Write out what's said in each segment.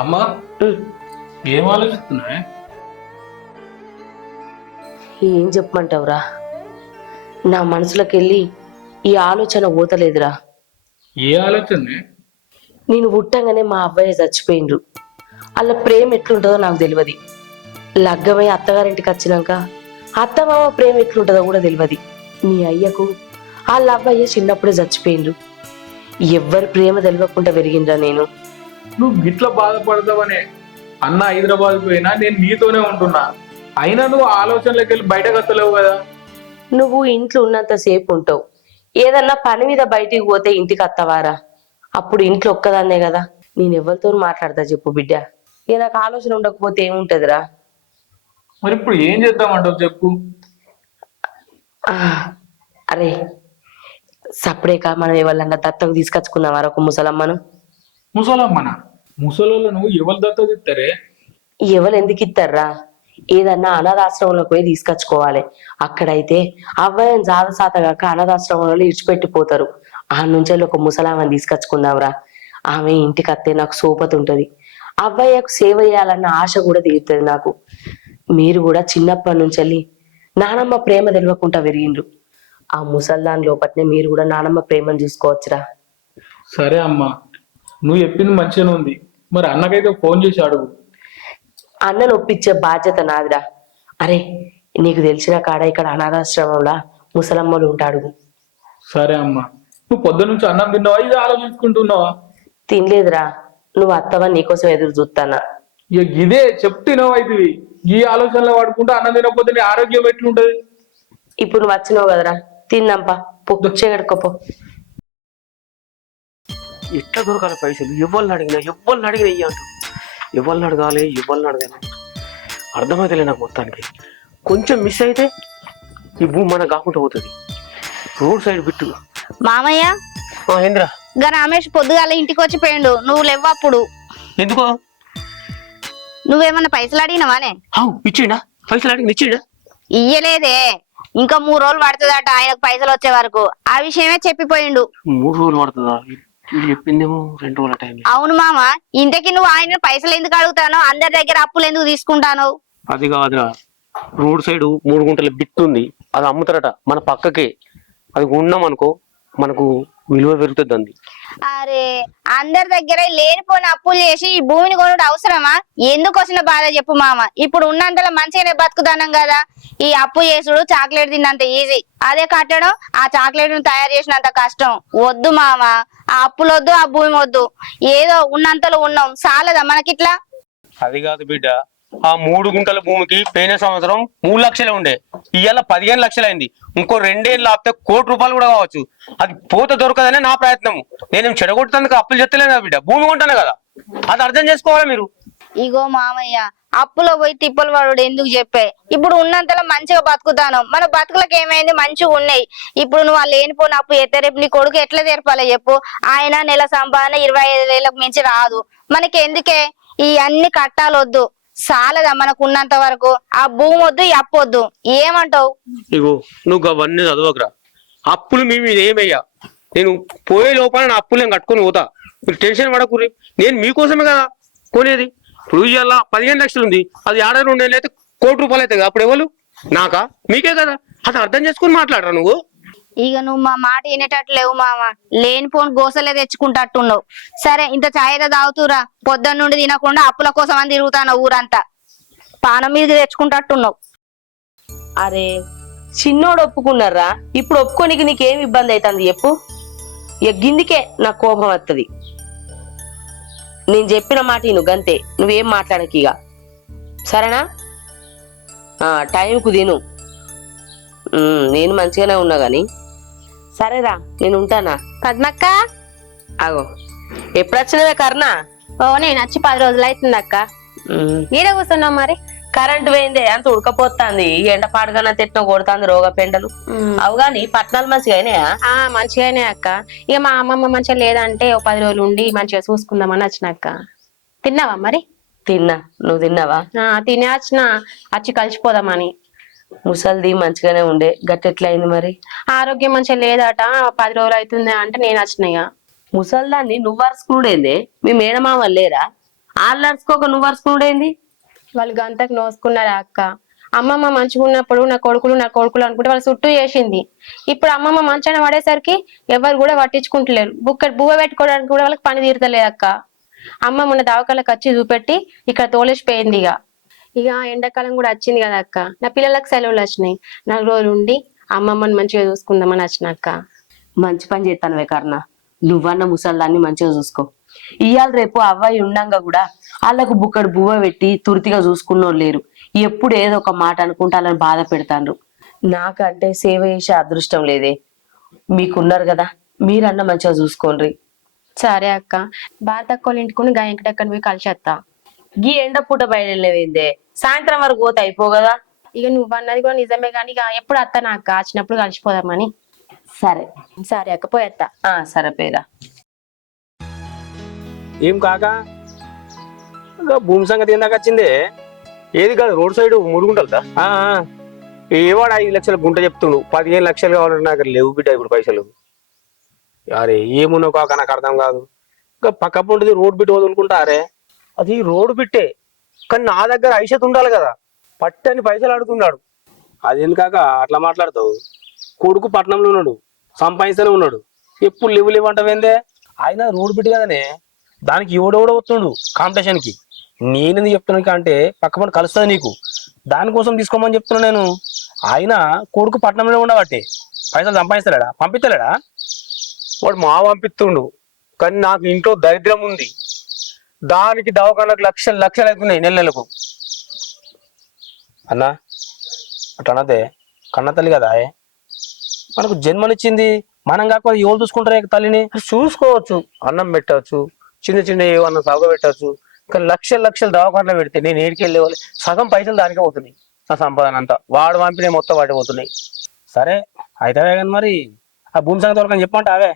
అమ్మా ఏం ఆలోచిస్తున్నావే? ఏం చెప్పమంటావురా, నా మనసులోకి వెళ్ళి ఈ ఆలోచన పోతలేదురా. ఏ ఆలోచన? నేను పుట్టంగానే మా అబ్బాయి చచ్చిపోయిండ్రు. వాళ్ళ ప్రేమ ఎట్లుంటుందో నాకు తెలియదు. లగ్గమై అత్తగారింటికి వచ్చినాక అత్తమామ ప్రేమ ఎట్లుంటుందో కూడా తెలియదు. మీ అయ్యకు వాళ్ళ అబ్బాయి చిన్నప్పుడే చచ్చిపోయిండ్రు. ఎవ్వరి ప్రేమ తెలియకుండా పెరిగిండ్రా నేను. నువ్వు గిట్ల బాధపడతావనే అన్న హైదరాబాద్ పోయినా నేను నీతోనే ఉంటున్నా. అయినా నువ్వు ఆలోచనలోకి వెళ్ళి బయటకు వస్తలేవు కదా. నువ్వు ఇంట్లో ఉన్నంత సేపు ఉంటావు, ఏదన్నా పని మీద బయటికి పోతే ఇంటికి వస్తావారా? అప్పుడు ఇంట్లో ఒక్కదాన్నే కదా. నేను ఎవరితో మాట్లాడతా చెప్పు బిడ్డ. నాకు ఆలోచన ఉండకపోతే ఏముంటదిరా? మరి ఇప్పుడు ఏం చేద్దామంటావు చెప్పు. అరే సప్పుడేక మనం ఎవరన్నా దత్తకు తీసుకొచ్చుకుందాం ఒక ముసలమ్మను. ముసలమ్మనా? ముసలోళ్ళను ఎవరు దత్తత ఇస్తారే? ఎవరు ఎందుకు ఇస్తారా? ఏదన్నా అనాథాశ్రమంలోకి పోయి తీసుకొచ్చుకోవాలి. అక్కడైతే అవ్వయం జాతసాతగాక అనాథాశ్రమంలో ఇడిచిపెట్టిపోతారు. ఆ నుంచి ఒక ముసలామని తీసుకొచ్చుకుందాంరా. ఆమె ఇంటికి అత్తే నాకు సోపతి ఉంటది. అవ్వయ్యకు సేవ చేయాలన్న ఆశ కూడా తీరుతుంది నాకు. మీరు కూడా చిన్నప్పటి నుంచి నానమ్మ ప్రేమ తెలియకుండా పెరిగిండ్రు. ఆ ముసల్దాన్ లోపట్నే మీరు కూడా నానమ్మ ప్రేమను చూసుకోవచ్చురా. సరే అమ్మా, నువ్వు చెప్పింది మంచిగానే ఉంది. మరి అన్నకైతే ఫోన్ చేసి అడుగు. అన్నను ఒప్పించే బాధ్యత నాదిరా. అరే నీకు తెలిసిన కాడ ఇక్కడ అనాథాశ్రమంలో ముసలమ్మలు ఉంటాడు. సరే అమ్మా, నువ్వు పొద్దు నుంచి అన్నం తిన్నావా, ఇది ఆలోచించుకుంటున్నావా? తినలేదురా, నువ్వు అత్తవని నీకోసం ఎదురు చూస్తానా. ఇక ఇదే చెప్తున్నావు అయితే ఈ ఆలోచనలో పడుకుంటూ అన్నం తినకపోతే నీ ఆరోగ్యం ఎట్లుంటది? ఇప్పుడు నువ్వు వచ్చినావు కదరా, తిన్నాంపా పొచ్చేగడుకోపో. ఎట్లా దొరకాలి పైసలు? ఎవరిని అడిగినా ఇయ్య అంటూ. ఎవరిని అడగాలి అర్థమైతే నాకు మొత్తానికి. కొంచెం మిస్ అయితే ఈ భూమి మనకు కాకుండా పోతుంది. రోడ్ సైడ్ బిట్టు. మామయ్య ఏంద్రా? గా రమేష్ పొద్దుగాల ఇంటికి వచ్చి పోయిండు, నువ్వు లేవప్పుడు. ఎందుకో? నువ్వేమన్నా పైసలు అడిగినవానే? ఇచ్చిండా? పైసలు అడిగి ఇచ్చిండా? ఇయ్యలేదే, ఇంకా 3 రోజులు పడుతుందట ఆయనకు పైసలు వచ్చే వరకు. ఆ విషయమే చెప్పిపోయిండు. 3 రోజులు పడుతుందా? చెప్పిందేమో 2 రోజుల టైం. అవును మామ, ఇంతకి నువ్వు ఆయన పైసలు ఎందుకు అడుగుతానో, అందరి దగ్గర అప్పులు ఎందుకు తీసుకుంటాను? అది కాదురా, రోడ్ సైడ్ 3 గుంటల బిట్టు ఉంది, అది అమ్ముతారట మన పక్కకే. అది ఉన్నాం అనుకో మనకు విలువ పెరుగుతుంది అంది. అరే అందరి దగ్గర లేనిపోయిన అప్పులు చేసి ఈ భూమిని కొనుడు అవసరమా? ఎందుకు వచ్చిన బాధ చెప్పు మామ. ఇప్పుడు ఉన్నంతలో మంచిగానే బతుకుతానం కదా. ఈ అప్పు చేసుడు చాక్లెట్ తిన్నంత ఈజీ, అదే కట్టడం ఆ చాక్లెట్ ను తయారు చేసినంత కష్టం. వద్దు మామ, ఆ అప్పులు వద్దు, ఆ భూమి వద్దు. ఏదో ఉన్నంతలో ఉన్నాం, చాలదా మనకిట్లా? అది కాదు బిడ్డ, ఆ 3 గుంటల భూమికి పోయిన సంవత్సరం 3 లక్షలే ఉండే, ఇవాళ 15 లక్షలైంది. ఇంకో 2 ఏళ్ళు ఆపితే ₹1 కోటి కూడా కావచ్చు. అది పోత దొరకదనే నా ప్రయత్నం. నేనేం చెడగొట్టేందుకు అప్పులు చెప్తలేనా బిడ్డ, భూమి కొంటాను కదా. అది అర్థం చేసుకోవాలా మీరు. ఇగో మామయ్య, అప్పులో పోయి తిప్పలు పడు ఎందుకు చెప్పే. ఇప్పుడు ఉన్నంతలో మంచిగా బతుకుతాను, మన బతుకులకు ఏమైంది? మంచిగా ఉన్నాయి. ఇప్పుడు నువ్వు వాళ్ళు లేనిపోయిన అప్పు ఎత్తే రేపు నీ కొడుకు ఎట్లా తెరపాలి చెప్పు? ఆయన నెల సంపాదన 25,000లకు మించి రాదు. మనకి ఎందుకే ఈ అన్ని కట్టాలొద్దు, చాలదా మనకు ఉన్నంత వరకు? ఆ భూమి వద్దు, ఈ అప్పు వద్దు. ఏమంటావు? ఇగో నువ్వు అవన్నీ చదవకరా. అప్పులు మీ మీద ఏమయ్యా, నేను పోయే లోపల నా అప్పులు నేను కట్టుకొని పోతా. మీరు టెన్షన్ పడకూరి, నేను మీకోసమే కదా కొనేది. ఇప్పుడు ఇవాళ 15 లక్షలు ఉంది, అది 2 ఏళ్ళు అయితే ₹1 కోటి అవుతాయి. అప్పుడు ఎవరు? నాకా మీకే కదా. అది అర్థం చేసుకుని మాట్లాడరా నువ్వు. ఇక నువ్వు మా మాట వినేటట్టు లేవు మామ, లేనిపోని గోసలే తెచ్చుకుంటట్టున్నావు. సరే ఇంత ఛాయద తాగుతురా, పొద్దున్న నుండి తినకుండా అప్పుల కోసం అని తిరుగుతాను ఊరంతా. పానం మీద తెచ్చుకుంటట్టున్నావు. అరే చిన్నోడు ఒప్పుకున్నారా, ఇప్పుడు ఒప్పుకోనికి నీకేం ఇబ్బంది అవుతుంది చెప్పు? గిందికే నాకు కోపం వస్తుంది. నేను చెప్పిన మాట నువ్వు గంతే, నువ్వేం మాట్లాడకి ఇక, సరేనా? టైంకు తిను. నేను మంచిగానే ఉన్నా గాని సరేరా, నేను ఉంటానా. పద్మక్క, అగో ఎప్పుడు వచ్చినవే కర్ణ? ఓ నేను వచ్చి 10 రోజులు అవుతుంది అక్క. ఈడ కూర్చున్నావు మరి. కరెంట్ పోయిందే, అంత ఉడకపోతుంది. ఎండ పాడుగానే తిట్టిన కొడుతుంది రోగ పెండలు. అవుగాని పట్నాలు మంచిగా అయినాయా? మంచిగానే అక్క. ఇక మా అమ్మమ్మ మంచిగా లేదంటే ఓ 10 రోజులు ఉండి మంచిగా చూసుకుందామని వచ్చినాక. తిన్నావా మరి? తిన్నా, నువ్వు తిన్నావా? తినే వచ్చిన, వచ్చి కలిసిపోదామని. ముసల్ది మంచిగానే ఉండే గట్టెట్లయింది మరి? ఆరోగ్యం మంచిగా లేదట 10 రోజులు అవుతుంది అంటే నేను వచ్చినాయిగా. ముసల్దాన్ని నువ్వు అరుచుకునుడేంది? మీ మేనమామ లేరా? వాళ్ళు అరుచుకోక నువ్వు అరుచుకునుడేంది? వాళ్ళు గంతకు నోసుకున్నారా అక్క. అమ్మమ్మ మంచిగా ఉన్నప్పుడు నా కొడుకులు అనుకుంటే వాళ్ళ చుట్టూ చేసింది. ఇప్పుడు అమ్మమ్మ మంచాన పడేసరికి ఎవరు కూడా పట్టించుకుంటలేరు. బువ్వ పెట్టుకోవడానికి కూడా వాళ్ళకి పని తీరతలేదు అక్క. అమ్మ మొన్న దవాఖానకు వచ్చి చూపెట్టి ఇక్కడ తోలేసిపోయింది. ఇక ఎండాకాలం కూడా వచ్చింది కదా అక్క. నా పిల్లలకు సెలవులు వచ్చినాయి. 4 రోజులు ఉండి అమ్మమ్మని మంచిగా చూసుకుందామని వచ్చిన అక్క. మంచి పని చేస్తానువే కర్ణ. నువ్వన్న ముసల్దాన్ని మంచిగా చూసుకో. ఇవాళ రేపు అవ్వాయి ఉండంగా కూడా వాళ్ళకు బుక్కడు బువ్వ పెట్టి తుర్తిగా చూసుకున్నోళ్ళు లేరు. ఎప్పుడు ఏదో ఒక మాట అనుకుంటా వాళ్ళని బాధ పెడతాండ్రు. నాకంటే సేవ చేసే అదృష్టం లేదే. మీకున్నారు కదా, మీరన్న మంచిగా చూసుకోండి. సరే అక్క. భారత అక్క వాళ్ళ ఇంటికొని గా వెంకటక్కడ పోయి కలిసేస్తా. గీ ఎండ పూట బయలుదేరిందే, సాయంత్రం వరకు పోతే అయిపో కదా. ఇక నువ్వు అన్నది కూడా నిజమే కానీ ఇక ఎప్పుడు అత్త నాకు వచ్చినప్పుడు కలిసిపోదామని. సరే సరే అక్క పోయేత్తా. సరే పేరా. ఏం కాక ఇంకా భూమి సంగతి ఏందాక వచ్చిందే? ఏది కాదు రోడ్ సైడ్ మురుగుంటా ఏవాడు 5 లక్షల గుంట చెప్తుండు. 15 లక్షలు కావాలంటే నాకు లేవు బిడ్డ ఇప్పుడు పైసలు. అరే ఏమున్నావు కాక నాకు అర్థం కాదు. ఇంకా పక్క ఉంటుంది రోడ్ బిట్ వదులుకుంటా. అరే అది రోడ్డు బిట్టే కానీ నా దగ్గర ఐషత్ ఉండాలి కదా. పట్టని పైసలు అడుగుతున్నాడు. అది ఎందుకాక అట్లా మాట్లాడతావు? కొడుకు పట్టణంలో ఉన్నాడు, సంపాదిస్తూనే ఉన్నాడు. ఎప్పుడు లేవు అంటావేందే? ఆయన రోడ్డు బిట్ కదనే, దానికి ఎవడెవడో వస్తుండు కాంపిటీషన్కి. నేనెందుకు చెప్తున్నా అంటే పక్క పని కలుస్తుంది నీకు, దానికోసం తీసుకోమని చెప్తున్నా నేను. ఆయన కొడుకు పట్టణంలో ఉండబట్టి పైసలు సంపాదిస్తలేడా? పంపిస్తలేడా? వాడు మా పంపిస్తుండు కానీ నాకు ఇంట్లో దరిద్రం ఉంది. దానికి దవాఖానకు లక్షలు అవుతున్నాయి నెలకు. అన్నా అట్లా అన్నదే, కన్న తల్లి కదా మనకు జన్మనిచ్చింది. మనం కాకపోతే ఎవరు చూసుకుంటారు తల్లిని? చూసుకోవచ్చు, అన్నం పెట్టవచ్చు, చిన్న ఏమన్నా సాగు పెట్టవచ్చు. కానీ లక్షలు దవాఖానలో పెడితే నేను ఏడికి వెళ్ళేవాళ్ళు సగం పైసలు దానికే పోతున్నాయి. నా సంపాదన అంతా వాడు పంపిణీ మొత్తం వాటి పోతున్నాయి. సరే అయితే కానీ మరి ఆ భూమి సంగతి వాళ్ళకని చెప్పమంటే అవే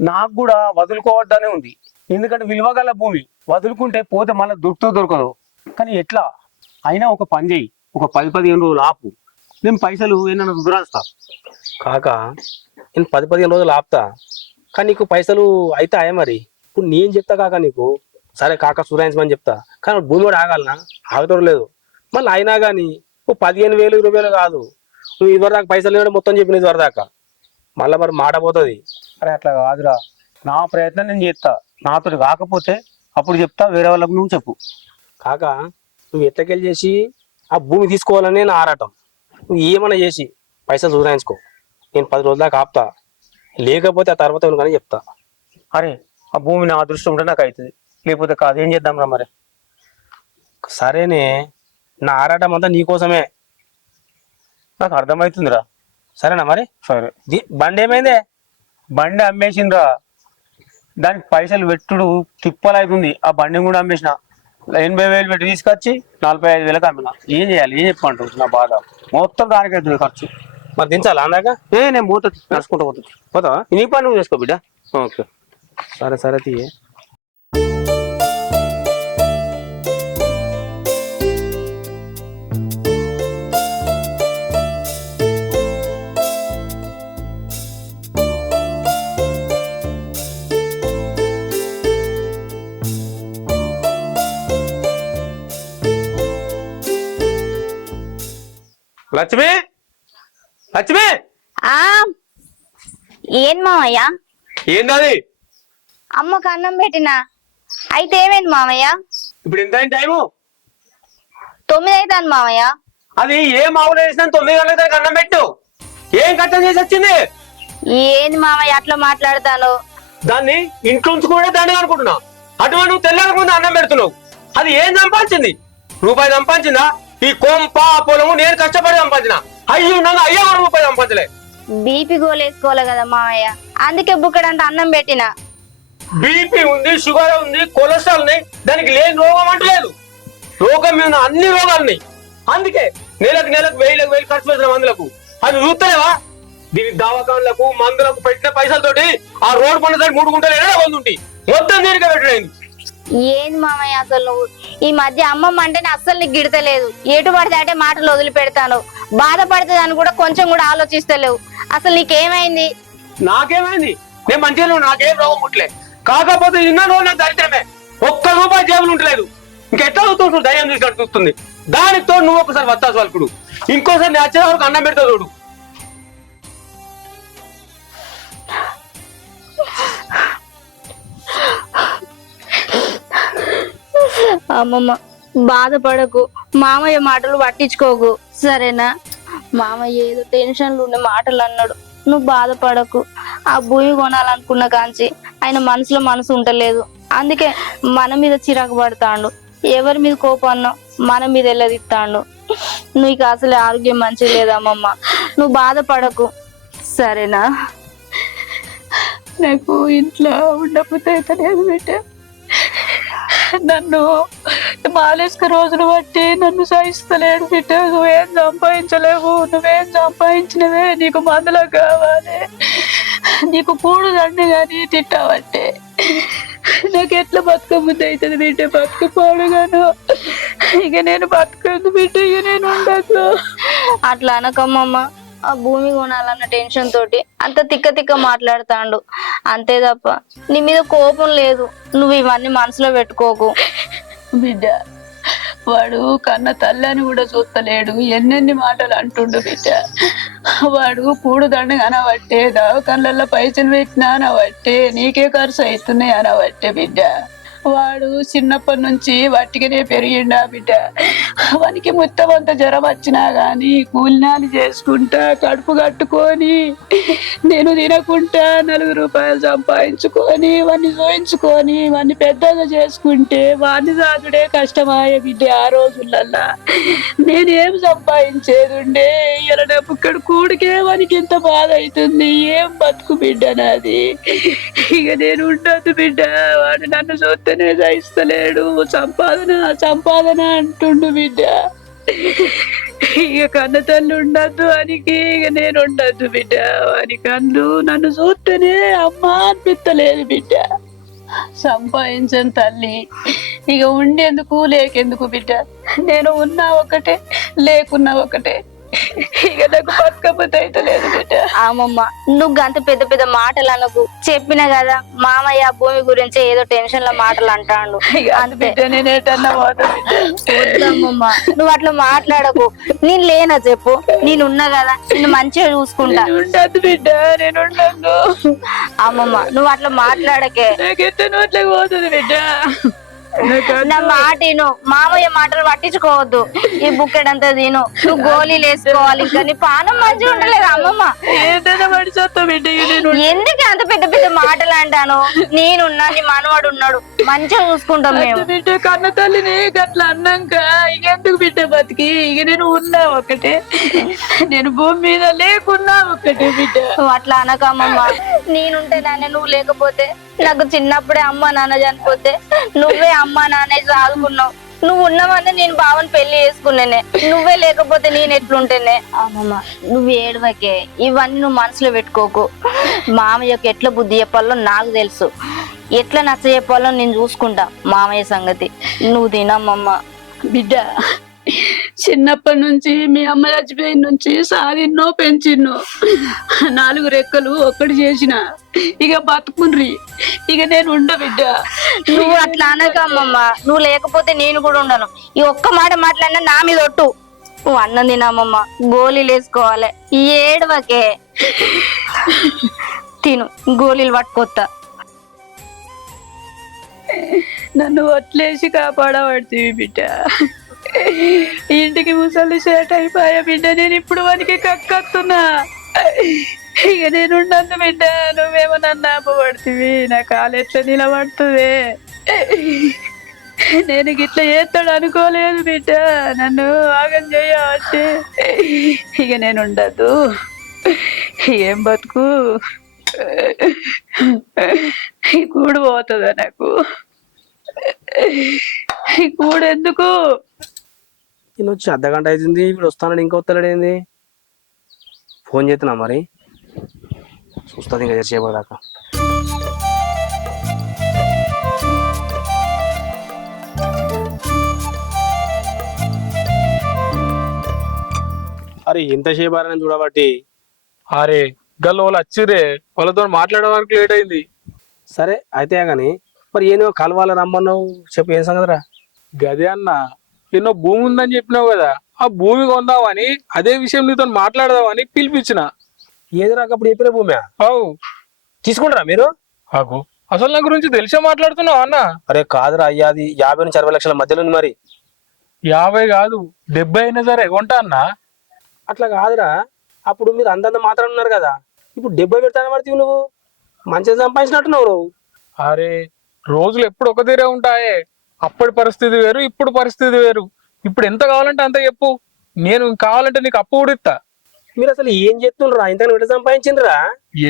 నాకు కూడా వదులుకోవద్దనే ఉంది. ఎందుకంటే విలువగల భూమి వదులుకుంటే పోతే మళ్ళీ దొరకదు. కానీ ఎట్లా అయినా ఒక పని చేయి, ఒక 10-15 రోజులు ఆపు. నేను పైసలు ఏమన్నా దురాస్తా కాక. నేను 10-15 రోజులు ఆపుతా కానీ నీకు పైసలు అవుతాయా మరి? ఇప్పుడు నేను చెప్తా కాక నీకు. సరే కాక సూరాయించమని చెప్తా కానీ భూమి కూడా ఆగాలనా? ఆగుతాడు లేదు. మళ్ళీ అయినా కానీ 15,000 20,000 కాదు. నువ్వు ఇదివరదాకా పైసలు లేడు మొత్తం చెప్పిన ఇదివరదాకా మళ్ళీ మరి మాట పోతుంది. అరే అట్లా కాదురా, నా ప్రయత్నం నేను చేస్తా. నాతో కాకపోతే అప్పుడు చెప్తా, వేరే వాళ్ళకు నువ్వు చెప్పు. కాక నువ్వు ఎట్లకెళ్ళి చేసి ఆ భూమి తీసుకోవాలని నా ఆరాటం. నువ్వు ఏమన్నా చేసి పైసలు సూరాయించుకో. నేను 10 రోజుల దాకా ఆపుతా, లేకపోతే ఆ తర్వాత కానీ చెప్తా. అరే ఆ భూమి నా అదృష్టం ఉంటే నాకు అవుతుంది, లేకపోతే కాదు. ఏం చేద్దాం రా మరి? సరేనే, నా ఆరాటం అంతా నీకోసమే, నాకు అర్థమవుతుందిరా. సరేనా మరి? సరే. బండి ఏమైందే? బండి అమ్మేసిండ్రా. దానికి పైసలు పెట్టుడు తిప్పలవుతుంది. ఆ బండిని కూడా అమ్మేసిన. 80,000 పెట్టి తీసుకొచ్చి 45,000కి అమ్మిన. ఏం చేయాలి? ఏం చెప్పంటారు? నా బాధ మొత్తం దానికి అవుతుంది ఖర్చు. మరి దించాలా అందాక? నేను పోతుంది, నడుచుకుంటూ పోతావా? నీ పని నువ్వు చేసుకో బిడ్డ. ఓకే సరే తీయ. లక్ష్మి ఏం మామయ్య? ఏంది? అమ్మకు అన్నం పెట్టినా. అయితే ఏమైంది మామయ్య? ఇప్పుడు ఎంత టైము? 9 అవుతాను మామయ్య. అది ఏ మామూలు వేసిన 9 గంటల దాకా అన్నం పెట్టు. ఏం కష్టం చేసి వచ్చింది? ఏంది మామయ్య అట్లా మాట్లాడతాను? దాన్ని ఇంట్లో ఉంచుకుంటే దాన్ని అనుకుంటున్నా. అటువంటి నువ్వు తెల్లక ముందు అన్నం పెడుతున్నావు. అది ఏం సంపాదించింది? రూపాయి సంపాదించిందా? ఈ కొంప పొలము నేను కష్టపడి సంపాదించిన. అయ్యి ఉండగా అయ్యా రూపాయి సంపాదించలే. బీపీ గోలేసుకోవాలి కదా మామయ్య, అందుకే బుక్కడంత అన్నం పెట్టినా. బీపీ ఉంది, షుగర్ ఉంది, కొలెస్ట్రాల్ ఉన్నాయి. దానికి లేని రోగం అంటూ లేదు. రోగం మీద అన్ని రోగాలు ఉన్నాయి. అందుకే నెలకు 1000 ఖర్చు పెడుతున్న మందులకు. అది చూస్తలేవా? దీనికి దవాఖాన్లకు మందులకు పెట్టిన పైసలతోటి ఆ రోడ్డు పండుగ 3 గుంటలు ఏడా ఉంటాయి. మొత్తం దీనికే పెట్టలేదు. ఏంది మామయ్య అసలు నువ్వు? ఈ మధ్య అమ్మమ్మ అంటే అస్సలు నీకు గిడతలేదు. ఎటు పడితే అంటే మాటలు వదిలిపెడతాను. బాధపడుతుంది అని కూడా కొంచెం కూడా ఆలోచిస్తలేవు. అసలు నీకేమైంది? నాకేమైంది? నేను మంచిగా నాకేం రోగం పుట్టలే. కాకపోతే ఇన్న రోజు నా దరిద్రమే, ఒక్క రూపాయి జేబులు ఉండలేదు. ఇంకెట్లా అవుతుంది దయ్యం చూసినట్టు చూస్తుంది. దానితో నువ్వు ఒకసారి వస్తాసు వాళ్ళకుడు, ఇంకోసారి నేను వచ్చే వరకు అన్నం పెడతా చూడు. అమ్మమ్మ బాధపడకు, మామయ్య మాటలు పట్టించుకోకు సరేనా? మామయ్య ఏదో టెన్షన్లు ఉండే మాటలు అన్నాడు, నువ్వు బాధపడకు. ఆ భూమి కొనాలనుకున్న కాంచి ఆయన మనసులో మనసు ఉండలేదు, అందుకే మన మీద చిరాకు పడతాండు. ఎవరి మీద కోపన్నో మన మీద ఎల్లదిస్తాండు. నీకు అసలే ఆరోగ్యం మంచిగా లేదమ్మమ్మ, నువ్వు బాధపడకు సరేనా? నాకు ఇంట్లో ఉండకపోతే లేదు బిడ్డ. నన్ను మాలేసుక రోజులు బట్టి నన్ను సహిస్తలేడు బిడ్డ. నువ్వేం సంపాదించలేవు, నువ్వేం సంపాదించినవే నీకు మందులో కావాలి, నీకు కూడు దండి కానీ తిట్టావంటే నాకు ఎట్లా బతకబుద్ధి అవుతుంది బిడ్డ. బతకపోడుగాను ఇక నేను బతకదు బిడ్డ, ఇక నేను ఉండదు. అట్లా అనకమ్మమ్మ, ఆ భూమి కొనాలన్న టెన్షన్ తోటి అంత తిక్క తిక్క మాట్లాడుతాండు అంతే తప్ప నీ మీద కోపం లేదు. నువ్వు ఇవన్నీ మనసులో పెట్టుకోకు బిడ్డ. వాడు కన్న తల్లి అని కూడా చూస్తలేడు, ఎన్నెన్ని మాటలు అంటుండు బిడ్డ. వాడు కూడు దండగా అనబట్టే, దవాఖానలలో పైసలు పెట్టినా అనబట్టే, నీకే ఖర్చు అవుతున్నాయి అనబట్టే బిడ్డ. వాడు చిన్నప్పటి నుంచి వట్టిగానే పెరిగిండా బిడ్డ. వానికి మొత్తమంత జ్వరం వచ్చినా గాని కూలినాలు చేసుకుంటా కడుపు కట్టుకొని, నేను తినకుంటా 4 రూపాయలు సంపాదించుకొని వాడిని చూయించుకొని వాడిని పెద్దగా చేసుకుంటే వాడిని సాదుడే కష్టమాయే బిడ్డ. ఆ రోజులల్లా నేనేం సంపాదించేది ఉండే, ఇలా డబ్బుక్కడ కూడికే వానికి ఎంత బాధ అవుతుంది. ఏం బతుకు బిడ్డ నాది. ఇక నేను ఉండదు బిడ్డ. వాడు నన్ను చూస్తేనే సహిస్తలేడు, సంపాదన సంపాదన అంటుండు బిడ్డ. ఇక కన్న తల్లి ఉండద్దు వానికి, ఇక నేను ఉండద్దు బిడ్డ. వాని కన్ను నన్ను చూస్తేనే అమ్మా అనిపిస్తలేదు బిడ్డ. సంపాదించని తల్లి ఇక ఉండేందుకు లేకెందుకు బిడ్డ. నేను ఉన్నా ఒకటే లేకున్నా ఒకటే, ఇక నాకు బతకపోతే అయితే లేదు బిడ్డ. అమ్మమ్మ నువ్వు అంత పెద్ద పెద్ద మాటలు అనకు, చెప్పిన కదా మామయ్య భూమి గురించి ఏదో టెన్షన్ లో మాటలు అంటాడు అంత బిడ్డ. నేను ఏటన్నా పోతా బిడ్డ. వద్దమ్మమ్మ నువ్వు అట్లా మాట్లాడకు. నేను లేనా చెప్పు, నేనున్నా కదా, నిన్ను మంచిగా చూసుకుంటా. ఉండద్దు బిడ్డ, నేను ఉండను. అమ్మమ్మ నువ్వు అట్లా మాట్లాడకే, నాకు ఎట్లా నోట్లోకి పోతుంది బిడ్డ. నా మాట విను, మామయ్య మాటలు పట్టించుకోవద్దు. ఈ బుక్కెడంతా తిను, నువ్వు గోళీలు వేసుకోవాలి. ఇంకా నీ పానం మంచిగా ఉండలేదు అమ్మమ్మ. ఏదైనా పడిచేస్తా బిడ్డ. ఎందుకు అంత పెద్ద పెద్ద మాటలు అంటాను? నేనున్నా, నీ మనవాడు ఉన్నాడు, మంచిగా చూసుకుంటాం మేము. బిడ్డ కన్న తల్లిని గట్లా అన్నాక ఇక ఎందుకు బిడ్డ బతికి. ఇక నేను ఉన్నా ఒకటే, నేను భూమి మీద లేకున్నా ఒకటే బిడ్డ. నువ్వు అట్లా అనకమ్మమ్మ. నేనుంటే నాన్న, నువ్వు లేకపోతే నాకు చిన్నప్పుడే అమ్మ నాన్న చనిపోతే నువ్వే అమ్మ నాన్న చదువుకున్నావు. నువ్వు ఉన్నావని నేను బావని పెళ్లి చేసుకున్నానే, నువ్వే లేకపోతే నేను ఎట్లుంటేనే. అమ్మమ్మ నువ్వు ఏడవకే, ఇవన్నీ నువ్వు మనసులో పెట్టుకోకు. మామయ్యకి ఎట్లా బుద్ధి చెప్పాలో నాకు తెలుసు, ఎట్లా నచ్చ చెప్పాలో నేను చూసుకుంటా. మామయ్య సంగతి నువ్వు తినమ్మమ్మ. బిడ్డ చిన్నప్పటి నుంచి మీ అమ్మ చచ్చిపోయిన నుంచి సాధిన్నో పెంచిన్నో, 4 రెక్కలు ఒక్కటి చేసిన, ఇక బతుకుండ్రి. ఇక నేను ఉండ బిడ్డ. నువ్వు అట్లా అనకమ్మమ్మ, నువ్వు లేకపోతే నేను కూడా ఉండను. ఈ ఒక్క మాట మాట్లాడినా నా మీద ఒట్టు. నువ్వు అన్నం తినమ్మమ్మ, గోళీలు వేసుకోవాలి. ఏడవకే, తిను, గోళీలు పట్టుకొత్తా. నన్ను వట్లేసి కాపాడబడుతుంది బిడ్డ. ఇంటికి ముసలి సేట్ అయిపోయా బిడ్డ. నేను ఇప్పుడు వానికి కక్కతున్నా. ఇక నేను ఉండను బిడ్డ. నువ్వేమో నన్ను ఆపబడుతుంది, నా కాలు ఎట్లా నిలబడుతుంది. నేను గిట్లా చేస్తాడు అనుకోలేదు బిడ్డ. నన్ను ఆగం చేయబట్టి ఇక నేను ఉండదు. ఏం బతుకు, ఈ కూడు పోతుందా నాకు? ఈ కూడు ఎందుకు? నేను వచ్చి అర్ధగంట అవుతుంది, ఇప్పుడు వస్తానని ఇంకా వస్తలేడేంది? ఫోన్ చేస్తున్నా మరి, చూస్తుంది ఇంకా చేసేపదాకా. అరే ఎంతసేపు అని చూడబట్టి. అరే గల్ల వాళ్ళు వచ్చిర్రే, వాళ్ళతో మాట్లాడే వరకు లేట్ అయింది. సరే అయితే గాని మరి ఏదో కలవాలని రమ్మన్నావు, చెప్పు ఏం సంగతిరా? గదే అన్న, ఎన్నో భూమి ఉందని చెప్పినావు కదా, ఆ భూమి కొందామని అదే విషయం నీతో మాట్లాడదామని పిలిపించిన. ఏది రాక అప్పుడు చెప్పిన భూమి అవు తీసుకుంటారా మీరు? ఆగు, అసలు నా గురించి తెలిసే మాట్లాడుతున్నావు అన్న. అరే కాదురా అయ్యా, అది 50 నుంచి 60 లక్షల మధ్యలో ఉంది. మరి 50 కాదు 70 అయినా సరే కొంటా అన్న. అట్లా కాదురా, అప్పుడు మీరు అందంత మాత్రం ఉన్నారు కదా, ఇప్పుడు 70 పెడతాను పడుతుంది. నువ్వు మంచిగా సంపాదించినట్టున్నావు నువ్వు. అరే రోజులు ఎప్పుడు ఒక తీరే ఉంటాయే. అప్పటి పరిస్థితి వేరు, ఇప్పుడు పరిస్థితి వేరు. ఇప్పుడు ఎంత కావాలంటే అంత చెప్పు, నేను కావాలంటే నీకు అప్పు కూడా ఇస్తా. మీరు అసలు ఏం చేస్తుండ్రా? ఇంతకన్నా ఎట్లా సంపాదించిండ్రా?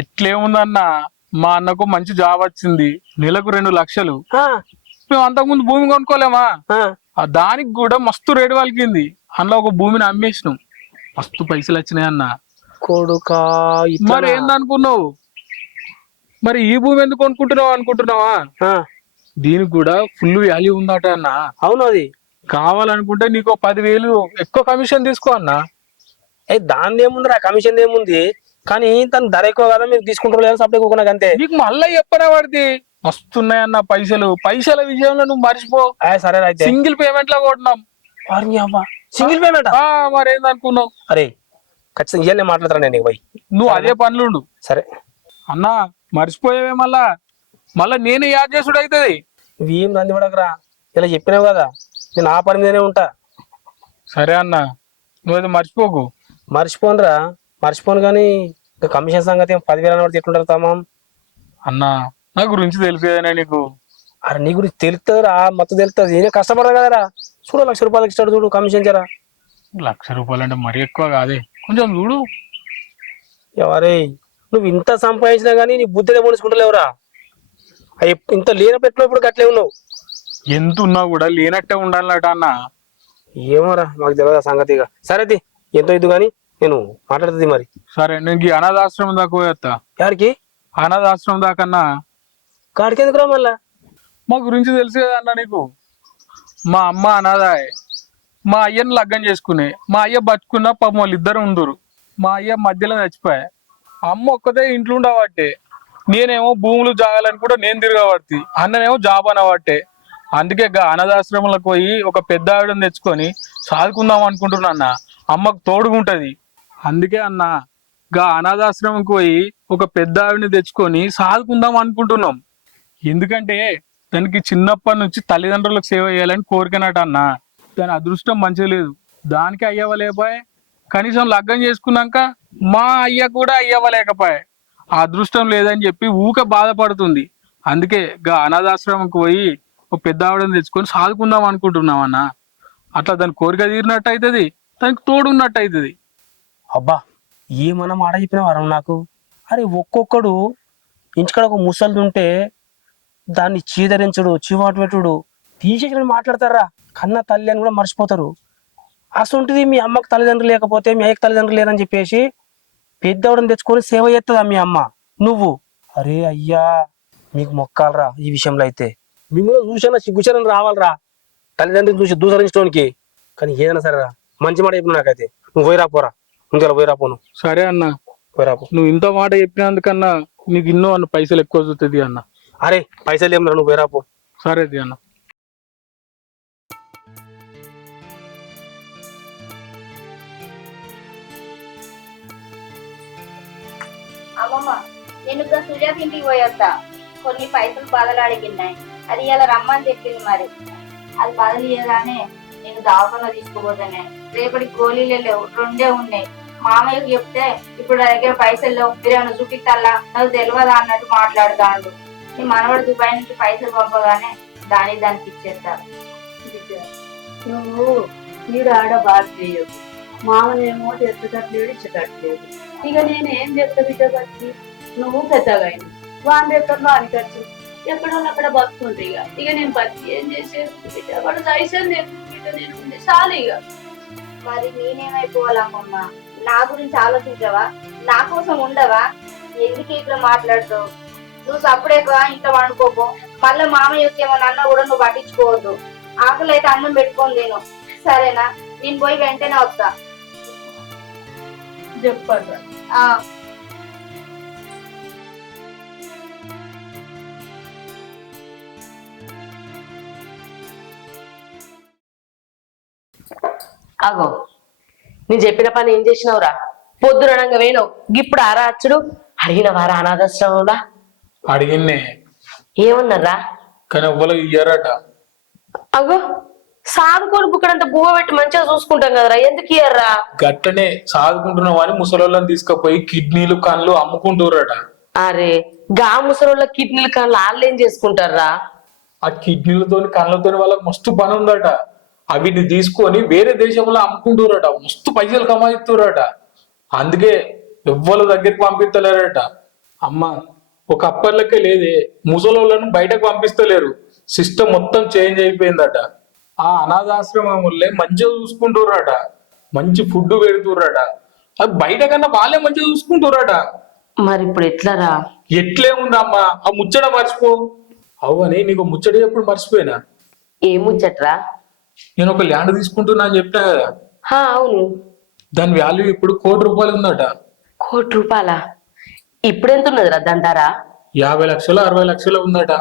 ఎట్లేముందన్నా, మా అన్నకు మంచి జాబ్ వచ్చింది, నెలకు 2 లక్షలు. మేము అంతకుముందు భూమి కొనుక్కోలేమా, దానికి కూడా మస్తు రేటు పలికింది. అందులో ఒక భూమిని అమ్మేసినాం, మస్తు పైసలు వచ్చినాయి అన్న. కొడుకా మరి ఏందనుకున్నావు? మరి ఈ భూమి ఎందుకు అనుకుంటున్నావా? దీనికి కూడా ఫుల్ వాల్యూ ఉందట అన్న. అవును, అది కావాలనుకుంటే నీకు 10,000 ఎక్కువ కమిషన్ తీసుకో అన్న. దాని ఏముందిరా, కమిషన్ ఏముంది, కానీ తను ధర ఎక్కువ కదా, మీరు తీసుకుంటారు సప్లై అంతే. నీకు మళ్ళీ చెప్పనా పడితే మస్తున్నాయన్న పైసల విషయంలో నువ్వు మర్చిపో. సరే అయితే సింగిల్ పేమెంట్ లా కొట్టినాం. సింగిల్ పేమెంట్ మరి ఏందనుకున్నావు? అరే ఖచ్చితంగా ఇయ్యాలే మాట్లాడతాను నేను పోయి. నువ్వు అదే పనులుండు. సరే అన్నా, మర్చిపోయావే మళ్ళా నేను యాద్ చేసుడు అవుతుంది. నువ్వేం రంది పడకరా, ఇలా చెప్పినావు కదా, నేను ఆ పని మీదనే ఉంటా. సరే అన్న, నువ్వు అది మర్చిపోకు. మర్చిపోనురా, మర్చిపోను. కానీ ఇంకా కమిషన్ సంగతి 10,000 అని పడితే ఎట్లుంటారు తమ్మా? అన్నా, నా గురించి తెలిసేదేనా నీకు? అరే నీ గురించి తెలుస్తుందిరా, మొత్తం తెలుస్తుంది. నేనే కష్టపడరా కదరా. చూడు 1,00,000 రూపాయలకి ఇస్తాడు చూడు కమిషన్ జరా. 1,00,000 రూపాయలు అంటే మరీ ఎక్కువ కాదే, కొంచెం చూడు. ఎవరే నువ్వు ఇంత సంపాదించినా గానీ నీ బుద్ధిలో పోనిసుకుంటలేవురా. ఇంత లేనప్పుడు ఎట్లా ఇప్పుడు గట్లే ఉన్నావు. ఎంత ఉన్నా కూడా లేనట్టే ఉండాలట అన్న. ఏమోరా, మాకు తెలియదు సంగతిగా. సరే ఎంతో ఇద్దు గానీ నేను మాట్లాడుతుంది మరి. సరే, నేను ఈ అనాథాశ్రమం దాకా పోయేస్తా. ఎవరికి? అనాథాశ్రమం దాకన్నా. కాడికి ఎందుకురా మళ్ళా? మా గురించి తెలుసు కదా అన్న నీకు. మా అమ్మ అనాథాయే, మా అయ్యను లగ్గం చేసుకునే. మా అయ్య బతుకున్న పాపం వాళ్ళు ఇద్దరు ఉందరు. మా అయ్య మధ్యలో చచ్చిపోయా. అమ్మ ఒక్కతే ఇంట్లో ఉండబట్టే, నేనేమో భూములు జాగాలని కూడా నేను తిరగబట్టి, అన్ననేమో జాబ్ అనబట్టే. అందుకే అనాథాశ్రమంలోకి పోయి ఒక పెద్ద ఆవిడని తెచ్చుకొని సాదుకుందాం అనుకుంటున్నా అన్న. అమ్మకు తోడుగుంటది. అందుకే అన్న అనాథాశ్రమంకి పోయి ఒక పెద్ద ఆవిడని తెచ్చుకొని సాదుకుందాం అనుకుంటున్నాం. ఎందుకంటే దానికి చిన్నప్పటి నుంచి తల్లిదండ్రులకు సేవ చేయాలని కోరికనట అన్న. దాని అదృష్టం మంచిగా లేదు, దానికి అయ్యవలేకపోయే. కనీసం లగ్గం చేసుకున్నాక మా అయ్య కూడా అయ్యవలేకపోయే. ఆ అదృష్టం లేదని చెప్పి ఊక బాధపడుతుంది. అందుకే అనాథాశ్రమంకి పోయి ఒక పెద్ద ఆవిడని తెచ్చుకొని సాదుకుందాం అనుకుంటున్నాం అన్న. అట్లా దాని కోరిక తీరినట్టు అవుతుంది, దానికి తోడు ఉన్నట్టు అవుతుంది. అబ్బా, ఏమన్నా మాట చెప్పిన వరం నాకు. అరే ఒక్కొక్కడు ఇంటికాడ ఒక ముసలి ఉంటే దాన్ని చీదరించుడు, చివాటు పెట్టుడు, తీసేసి మాట్లాడతారా. కన్న తల్లి అని కూడా మర్చిపోతారు. అసలుంటిది మీ అమ్మకు తల్లిదండ్రులు లేకపోతే మీ అయ్యకు తల్లిదండ్రులు లేరని చెప్పేసి పెద్దవాడిని తెచ్చుకొని సేవ చేస్తుందా మీ అమ్మ నువ్వు? అరే అయ్యా, మీకు మొక్కాలరా ఈ విషయంలో. అయితే మిమ్మల్ని చూసినా సిగ్గుచరని రావాలరా తల్లిదండ్రులు చూసి దూసరించడానికి. కానీ ఏదైనా సరేరా, మంచి మాట చెప్పిన నాకైతే. నువ్వు పోయిరాపోరా, ముందుగా పోయిరాపోను. సరే అన్న, పోయిరాపో. నువ్వు ఇంత మాట చెప్పినందుకన్నా నీకు ఇన్నో అన్న పైసలు ఎక్కువ చూస్తుంది అన్న. అరే పైసలు ఏమన్నా, నువ్వు పోయిరాపో. సరే అన్న. అమ్మమ్మ, నేను సుజాత ఇంటికి పోయొస్తా. కొన్ని పైసలు బదులు అడిగినాయి, అది ఇలా రమ్మని చెప్పింది. మరి అది బదులు ఇయ్యగానే నేను దావకంలో తీసుకుపోతానే. రేపటి గోళీలే లేవు, 2 ఉన్నాయి. మామయ్యకు చెప్తే ఇప్పుడు నా దగ్గర పైసలు లేవు, మీరేమన్నా చూపిస్తాలా, నాకు తెలియదా అన్నట్టు మాట్లాడుతాడు. నీ మనవడు దుబాయ్ నుంచి పైసలు పంపగానే దానికి ఇచ్చేస్తా. నువ్వు వీడు ఆడ బాగా చేయవు, మామనేమో తెచ్చట్లేడు, ఇచ్చటట్లేదు. ఇక నేను ఏం చేస్తా బిడ్డ? బట్టి నువ్వు పెద్దగా అయినా వాని ఎక్కడో అని ఖర్చు ఎక్కడో అక్కడ బతుకుంటే ఇక నేను బతి ఏం చేసేది బిడ్డ? వాడు పైసలు లేదు బిడ్డ, నేను ఉంది చాలు ఇక. మరి నేనేమైపోవాలమ్మమ్మ? నా గురించి ఆలోచించవా? నా కోసం ఉండవా? ఎందుకు ఇట్లా మాట్లాడుతావు? నువ్వు సప్పుడేగా ఇంట్లో వండుకోపో. మళ్ళీ మామయ్యకి ఏమో అన్న కూడా నువ్వు పట్టించుకోవద్దు. ఆకలి అయితే అన్నం పెట్టుకొని తిను, సరేనా? నేను పోయి వెంటనే వస్తా. చెప్పరా ఆ, అగో నేను చెప్పిన పని ఏం చేసినావురా? పొద్దుననంగా వేణవు ఇప్పుడు ఆరా అచ్చుడు అడిగిన వారా అనాథాశ్రమంలా? అడిగిన్నే ఏమన్నారా? కానీ ఎవ్వరు ఇయ్యారట. అగో సాదుకొని బుక్కడంత బువ్వ పెట్టి మంచిగా చూసుకుంటాం కదరా, ఎందుకు ఇయ్యర్రా? గట్టనే సాదుకుంటున్నాం అని ముసలోళ్ళని తీసుకుపోయి కిడ్నీలు కళ్ళు అమ్ముకుంటుర్రట. అరే గా ముసలోళ్ళ కిడ్నీలు కళ్ళు వాళ్ళు ఏం చేసుకుంటారా? ఆ కిడ్నీలతోని కళ్ళతోని వాళ్ళకి మస్తు పని ఉందట. అవిని తీసుకొని వేరే దేశంలో అమ్ముకుంటుర్రట, మస్తు పైసలు కమాయిస్తుర్రట. అందుకే ఎవ్వరు దగ్గరికి పంపిస్తలేరట. అమ్మ ఒక అప్పర్లకే లేదే, ముసలోళ్ళను బయటకు పంపిస్తలేరు. సిస్టమ్ మొత్తం చేంజ్ అయిపోయిందట. ఆ అనాథాశ్రమంలో మంచిగా చూసుకుంటుర్రట, మంచి ఫుడ్ పెడుతుర్రట. అది బయట కన్నా వాళ్ళే మంచిగా చూసుకుంటుర్రట. మరి ఇప్పుడు ఎట్లారా? ఎట్లే ఉందమ్మా, ఆ ముచ్చట మర్చిపో. అవని నీకు ముచ్చట ఎప్పుడు మర్చిపోయినా. ఏం ముచ్చట్రా? నేను ఒక ల్యాండ్ తీసుకుంటున్నా అని చెప్పినా కదా, అవును. దాని వాల్యూ ఇప్పుడు ₹1,00,00,000 ఉందట. ₹1,00,00,000? ఇప్పుడు ఎంత ఉన్నదిరా దాని ధర? 50 లక్షలు 60 లక్షలు ఉందట.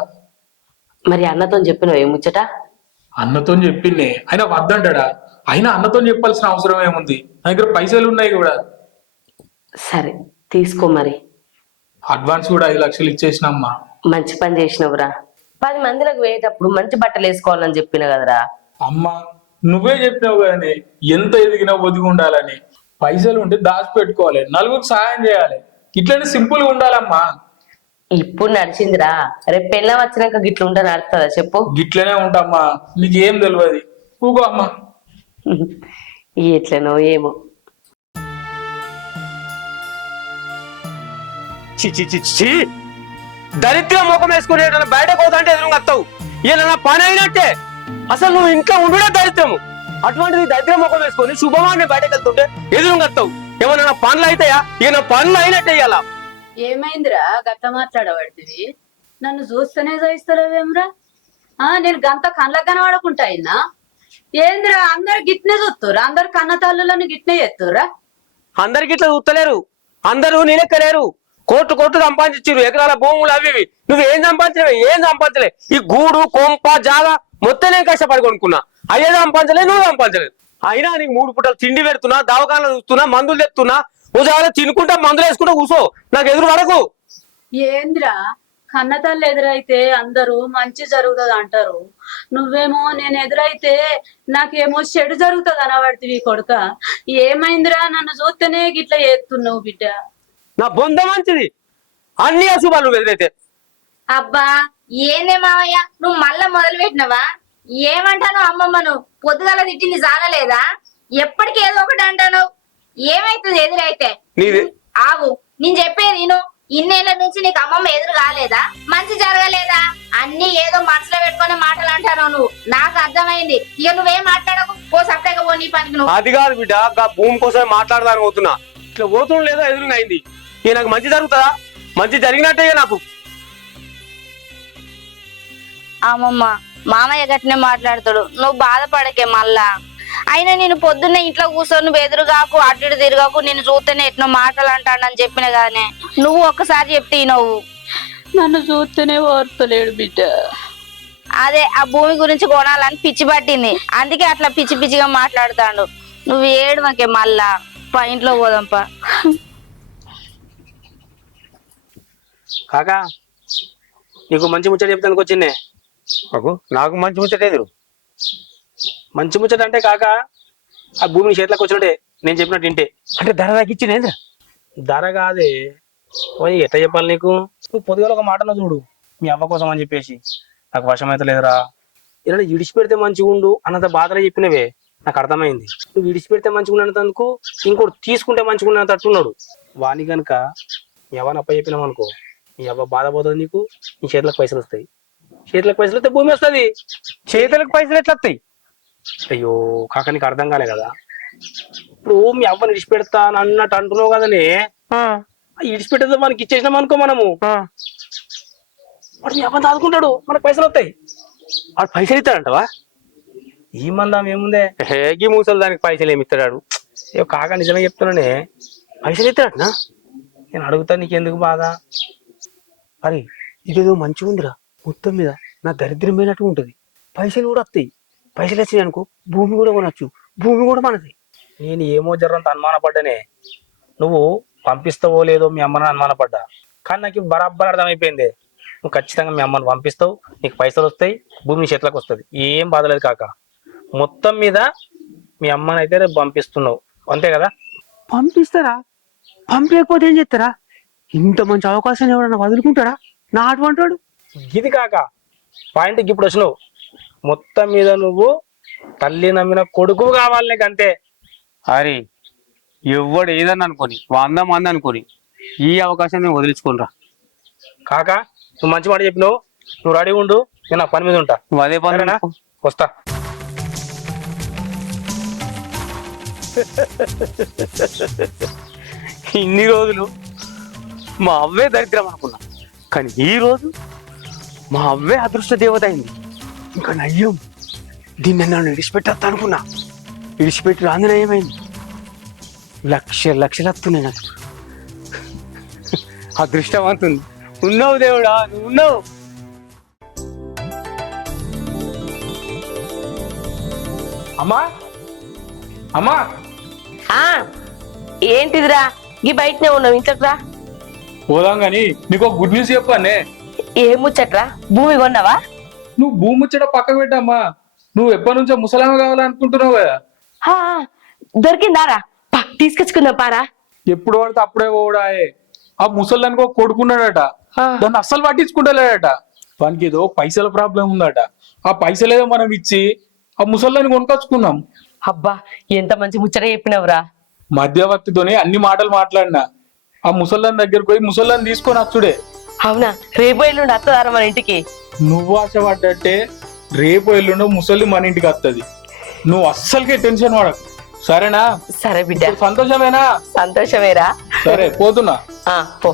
మరి అన్నతో చెప్పినావు ఏం ముచ్చట? అన్నతో చెప్పింది, ఆయన వద్దంటాడా? అయినా అన్నతో చెప్పాల్సిన అవసరం ఏముంది, నా దగ్గర పైసలు ఉన్నాయి కూడా. సరే తీసుకో మరి. అడ్వాన్స్ కూడా 5 లక్షలు ఇచ్చేసినమ్మా. మంచి పని చేసినవురా. 10 మందిలకు వేయేటప్పుడు మంచి బట్టలు వేసుకోవాలని చెప్పిన కదరా. అమ్మా నువ్వే చెప్పినావు కానీ ఎంత ఎదిగినా ఒదిగి ఉండాలని. పైసలు ఉంటే దాచి పెట్టుకోవాలి, నలుగురికి సాయం చేయాలి, ఇట్లనే సింపుల్ గా ఉండాలమ్మా. ఇప్పుడు నడిచిందిరా, రేపు పెళ్ళం వచ్చినాక గిట్ల ఉంటే నడుస్తుందా చెప్పు? గిట్లనే ఉంటామ్మా, నీకేం తెలియదు. ఊగో అమ్మా. ఎట్లనో ఏమో. దరిద్ర ముఖం వేసుకుని బయటకు పోతుంటే ఎదురు వస్తావు. ఇలా నా పని అయినట్టే. అసలు నువ్వు ఇంట్లో ఉండుడే దరిద్రము. అటువంటిది దరిద్ర ముఖం వేసుకొని శుభమాన్ని బయటకు వెళ్తుంటే ఎదురు వస్తావు. ఏమన్నా నా పనులు అయితాయా? ఇక నా పనులు అయినట్టే ఇలా. ఏమైందిరా గట్ట మాట్లాడబడుతుంది? నన్ను చూస్తేనే చూయిస్తలేవేమ్రా? నేను గంత కళ్ళకు కనబడకుంటా అయినా ఏందిరా? అందరు గిట్నే చూస్తురా, అందరు కన్న తల్లులను గిట్నే చేస్తురా. అందరికి ఇట్లా చూస్తలేరు, అందరూ నీలెక్కలేరు. కోట్లు సంపాదించారు, ఎకరాల భూములు అవి ఇవి. నువ్వు ఏం సంపాదించలే, ఏం సంపాదించలే. ఈ గూడు కొంప జాగా మొత్తం నేను కష్టపడి కొనుక్కున్నా. అయ్యే సంపాదించలే, నువ్వు సంపాదించలేదు. అయినా నీకు 3 పూటలు తిండి పెడుతున్నా, దవాఖానలు చూస్తున్నా, మందులు తెస్తున్నా. ఉదాహరణ తినుకుంటా మందులు వేసుకుంటా కూర్చో, నాకు ఎదురు పడకు. ఏంద్రా కన్న తల్లి ఎదురైతే అందరూ మంచి జరుగుతుంది అంటారు, నువ్వేమో నేను ఎదురైతే నాకేమో చెడు జరుగుతుంది అనబడుతుంది. కొడుక ఏమైందిరా? నన్ను చూస్తేనే గిట్లా చేస్తున్నావు బిడ్డ. నా బొంద మంచిది, అన్ని అశుభాలు నువ్వు ఎదురైతే. అబ్బా ఏందే మావయ్య, నువ్వు మళ్ళా మొదలు పెట్టినవా? ఏమంటాను అమ్మమ్మను? పొద్దుగాల తిట్టింది చాలలేదా? ఎప్పటికి ఏదో ఒకటి అంటాను. ఏమైతుంది ఎదురైతే? ఆగు, నేను చెప్పేది నువ్వు. ఇన్నేళ్ల నుంచి నీకు అమ్మమ్మ ఎదురు కాలేదా? మంచి జరగలేదా? అన్ని ఏదో మనసులో పెట్టుకునే మాటలు అంటాను నువ్వు. నాకు అర్థమైంది. ఇక నువ్వేం మాట్లాడకు, పో సప్లైగా పో నీ పనికి నువ్వు. అది కాదు బిడ్డ, భూమి కోసమే మాట్లాడదాని పోతున్నా. ఇట్లా పోతున్నా లేదో ఎదురునైంది. ఇక నాకు మంచి జరుగుతుందా? మంచి జరిగినట్టే నాకు. అమ్మమ్మ మామయ్య గట్టినే మాట్లాడతాడు, నువ్వు బాధపడకే మళ్ళా. అయినా నేను పొద్దున్నే ఇంట్లో కూర్చొని నువ్వు ఎదురుగాకు అటు ఇటు తిరగాకు, నేను చూస్తేనే ఎట్నో మాటలు అంటానని చెప్పిన కానీ నువ్వు ఒక్కసారి చెప్తే నువ్వు. నన్ను చూస్తేనే ఓర్తలేడు బిడ్డ. అదే ఆ భూమి గురించి కొనాలని పిచ్చి పట్టింది, అందుకే అట్లా పిచ్చి పిచ్చిగా మాట్లాడుతాడు. నువ్వు ఏడవకే మళ్ళా, పా ఇంట్లో పోదాంపా. కాకా నీకు మంచి ముచ్చట చెప్తానికి వచ్చిందే. నాకు మంచి ముచ్చట ఎదురు. మంచి ముచ్చట అంటే కాకా ఆ భూమిని చేతిలోకి వచ్చినట్టే, నేను చెప్పినట్టు వింటే. అంటే ధర తగ్గించింది. ధర కాదే, పోయి ఎట్లా చెప్పాలి నీకు? నువ్వు పొద్దుగాల ఒక మాటలో చూడు, మీ అవ్వ కోసం అని చెప్పేసి నాకు వశం అయితే లేదురా. ఇలా విడిచిపెడితే మంచిగా ఉండు అన్నంత బాధలో చెప్పినవే నాకు అర్థమైంది. నువ్వు విడిచిపెడితే మంచిగా ఉన్నందుకు ఇంకోటి తీసుకుంటే మంచిగా ఉన్నంత అట్టున్నాడు వాణి. కనుక మీ అవ్వని అప్ప చెప్పినావు అనుకో, మీ అవ్వ బాధపోతుంది, నీకు నీ చేతులకు పైసలు వస్తాయి. చేతులకు పైసలు వస్తే భూమి వస్తుంది. చేతులకు పైసలు ఎట్లా వస్తాయి? అయ్యో కాక నీకు అర్థం కాలే కదా. ఇప్పుడు మీ అవ్వని విడిచిపెడతా అన్నట్టు అంటున్నావు కదనే, విడిచిపెట్టేది మనకి ఇచ్చేసినాం అనుకో మనము, వాడు మీ అవ్వని దాదుకుంటాడు, మనకు పైసలు వస్తాయి. వాడు పైసలు ఇస్తాడంటవా? ఈ మందం ఏముందే, హేగి మూసలు దానికి పైసలు ఏమి ఇస్తాడు? కాక నిజమే చెప్తున్నానే. పైసలు ఇస్తాడనా? నేను అడుగుతా, నీకెందుకు బాధ? అరే ఇదేదో మంచిగా ఉందిరా, మొత్తం మీద నా దరిద్రమైనట్టు ఉంటుంది. పైసలు కూడా వస్తాయి. పైసలు వచ్చినాయి అనుకో భూమి కూడా కొనొచ్చు, భూమి కూడా మనది. నేను ఏమో జరంత అనుమానపడ్డానే, నువ్వు పంపిస్తావో లేదో మీ అమ్మని అనుమానపడ్డా. కానీ నాకు బరాబర్ అర్థమైపోయింది, నువ్వు ఖచ్చితంగా మీ అమ్మని పంపిస్తావు, నీకు పైసలు వస్తాయి, భూమి నీ చేతిలోకి వస్తుంది. ఏం బాధలేదు కాక. మొత్తం మీద మీ అమ్మని అయితే రేపు పంపిస్తున్నావు, అంతే కదా? పంపిస్తారా? పంపించకపోతే ఏం చేస్తారా? ఇంత మంచి అవకాశాన్ని ఎవరన్నా వదులుకుంటాడా నా అటువంటి వాడు? ఇది కాక పాయింట్కి ఇప్పుడు వచ్చినావు. మొత్తం మీద నువ్వు తల్లి నమ్మిన కొడుకు కావాలి నీకు, అంతే. అరే ఎవడు ఏదన్నా అనుకోని 100 మంది అనుకోని ఈ అవకాశం నేను వదిలించుకోనరా. కాక నువ్వు మంచి మాట చెప్పినావు, నువ్వు రెడీ ఉండు, నేను నా పని మీద ఉంటా. నువ్వు అదే పని సరేనా? వస్తా. ఇన్ని రోజులు మా అవ్వే దరిద్రం అనుకున్నా, కానీ ఈ రోజు మా అవ్వే అదృష్ట దేవత అయింది. ఇంకా నయ్యం, దీన్ని నన్ను విడిచిపెట్టద్దు అనుకున్నా, విడిచిపెట్టి రాంది నయమైంది. లక్షలు వస్తున్నాయి నాకు. అదృష్టవంతుంది. ఉన్నావు దేవుడా, నువ్వు ఉన్నావు. అమ్మా అమ్మా, ఆ ఏంటిదిరా, ఈ బయటనే ఉన్నావు, ఇంట్లోకి రా. పోదాం గాని నీకు ఒక గుడ్ న్యూస్ చెప్పానే. ఏం ముచ్చట్రా, భూమి కొన్నావా? నువ్వు భూమి ముచ్చట పక్కకు పెట్టమ్మా. నువ్వు ఎప్పటి నుంచో ముసలామ కావాలనుకుంటున్నావు కదా. హా, దొరికిందారా? తీసుకొచ్చుకుందాం పారా. ఎప్పుడు పడితే అప్పుడే పోడాయే. ఆ ముసలానికి ఒక కొడుకున్నాడట, దాన్ని అస్సలు పట్టించుకుంటలేడట. వానికి ఏదో పైసల ప్రాబ్లం ఉందట. ఆ పైసలు ఏదో మనం ఇచ్చి ఆ ముసలాన్ని కొనుకొచ్చుకుందాం. అబ్బా, ఎంత మంచి ముచ్చట చెప్పినవురా. మధ్యవర్తితోనే అన్ని మాటలు మాట్లాడినా. ఆ ముసలాన్ని దగ్గరికి పోయి ముసలాన్ని తీసుకొని వచ్చుడే. అవునా, రేపు ఎల్లుండి వస్తుందారా మన ఇంటికి? నువ్వు ఆశపడ్డట్టే రేపు ఎల్లుండో ముసలి మన ఇంటికి వస్తుంది. నువ్వు అస్సలకే టెన్షన్ పడకు, సరేనా? సరే బిడ్డ. సంతోషమేనా? సంతోషమేరా. సరే పోతున్నా. పో.